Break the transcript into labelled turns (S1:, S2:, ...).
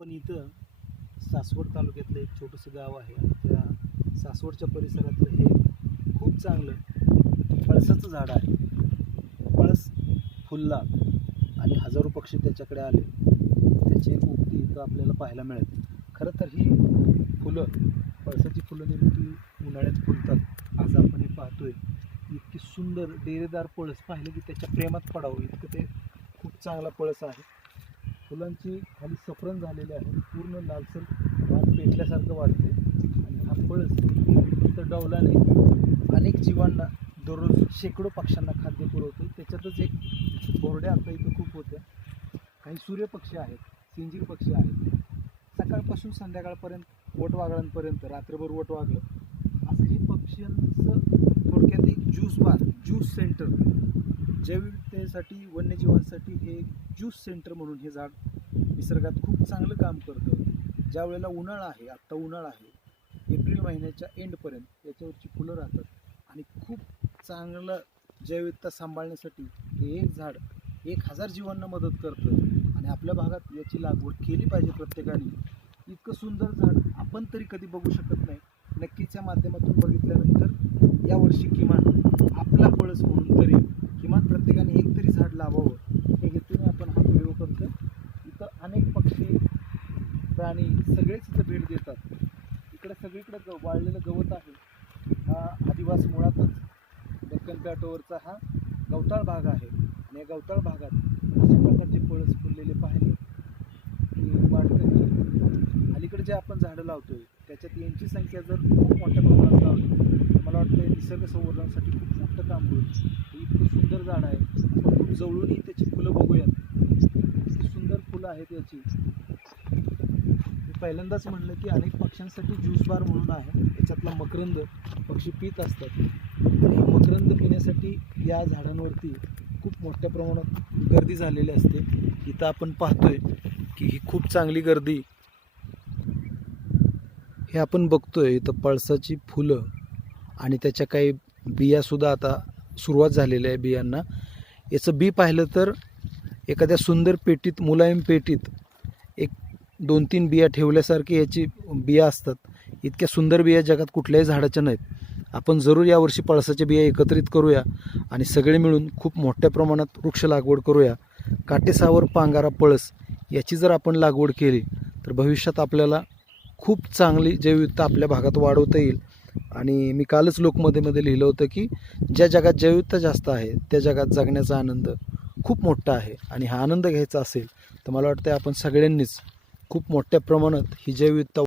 S1: पण इथं सासवड तालुक्यातलं एक छोटंसं गाव आहे आणि त्या सासवडच्या परिसरातलं हे खूप चांगलं पळसाचं झाड आहे. पळस फुलला आणि हजारो पक्षी त्याच्याकडे आले. त्याची एक उक्ती इथं आपल्याला पाहायला मिळेल. खरं तर ही फुलं पळसाची फुलं नेमकी उन्हाळ्यात फुलतात. आज आपण हे पाहतोय. इतकी सुंदर डेरेदार पळस पाहिलं की त्याच्या प्रेमात पडावं. इतकं ते खूप चांगला पळस आहे. फुलांची खाली सफरण झालेली आहे. पूर्ण लालसर भात पेटल्यासारखं वाटते आणि हा पळस इथं डौलाने अनेक जीवांना दररोज शेकडो पक्ष्यांना खाद्य पुरवतो. त्याच्यातच एक बोरड्या आता इथं खूप होत्या. काही सूर्यपक्षी आहेत सिंजीर पक्षी आहेत. सकाळपासून संध्याकाळपर्यंत वटवागळांपर्यंत रात्रभर वटवागळं असं हे पक्ष्यांचं थोडक्यात एक ज्यूस बार ज्यूस सेंटर जैविकतेसाठी वन्यजीवांसाठी हे ज्यूस सेंटर म्हणून हे झाड निसर्गात खूप चांगलं काम करतं. ज्या वेळेला उन्हाळा आहे आत्ता उन्हाळा आहे एप्रिल महिन्याच्या एंडपर्यंत याच्यावरची फुलं राहतात. आणि खूप चांगलं जैवविधता सांभाळण्यासाठी हे एक झाड एक हजार जीवांना मदत करतं. आणि आपल्या भागात याची लागवड केली पाहिजे प्रत्येकाने. इतकं सुंदर झाड आपण तरी कधी बघू शकत नाही. नक्कीच्या माध्यमातून बघितल्यानंतर यावर्षी किमान आपला पळस म्हणून तरी किमान प्रत्येकाने एक तरी झाड लावावं. हे हेतूने आपण हा व्हिडिओ करतो इथं अनेक पक्षी प्राणी सगळेच इथं भेट देतात. इकडे सगळीकडे ग वाळलेलं गवत आहे. हा आदिवास मुळातच दक्कन प्लॅटोवरचा हा गवताळ भाग आहे. आणि या गवताळ भागात अशा प्रकारचे पळस फुललेले पाहिले. की वाटतं की अलीकडे जे आपण झाडं लावतोय त्याच्यात यांची संख्या जर खूप मोठ्या प्रमाणात लावली मला वाटतं निसर्ग संवर्धनासाठी खूप मोठं काम होईल. इतकं सुंदर झाड आहे. खूप जवळूनही त्याची फुलं बघूयात. सुंदर फुलं आहेत याची. मी पहिल्यांदाच म्हणलं की अनेक पक्ष्यांसाठी ज्यूस बार म्हणून आहे. याच्यातला मकरंद पक्षी पित असतात. आणि मकरंद पिण्यासाठी या झाडांवरती खूप मोठ्या प्रमाणात गर्दी झालेली असते. इथं आपण पाहतोय की ही खूप चांगली गर्दी. हे आपण बघतोय इथं पळसाची फुलं आणि त्याच्या काही बियासुद्धा आता सुरुवात झालेल्या आहे बियांना. याचं बी पाहिलं तर एखाद्या सुंदर पेटीत मुलायम पेटीत एक दोन तीन बिया ठेवल्यासारखी याची बिया असतात. इतक्या सुंदर बिया जगात कुठल्याही झाडाच्या नाहीत. आपण जरूर यावर्षी पळसाच्या बिया एकत्रित करूया आणि सगळे मिळून खूप मोठ्या प्रमाणात वृक्ष लागवड करूया. काटेसावर पांगारा पळस याची जर आपण लागवड केली तर भविष्यात आपल्याला खूप चांगली जैविकता आपल्या भागात वाढवता येईल. आणि मी कालच लोकमध्येमध्ये लिहिलं होतं की ज्या जगात जैविकता जास्त आहे त्या जगात जगण्याचा आनंद खूप मोठा आहे. आणि हा आनंद घ्यायचा असेल तर मला वाटतं आपण सगळ्यांनीच खूप मोठ्या प्रमाणात ही जैविकता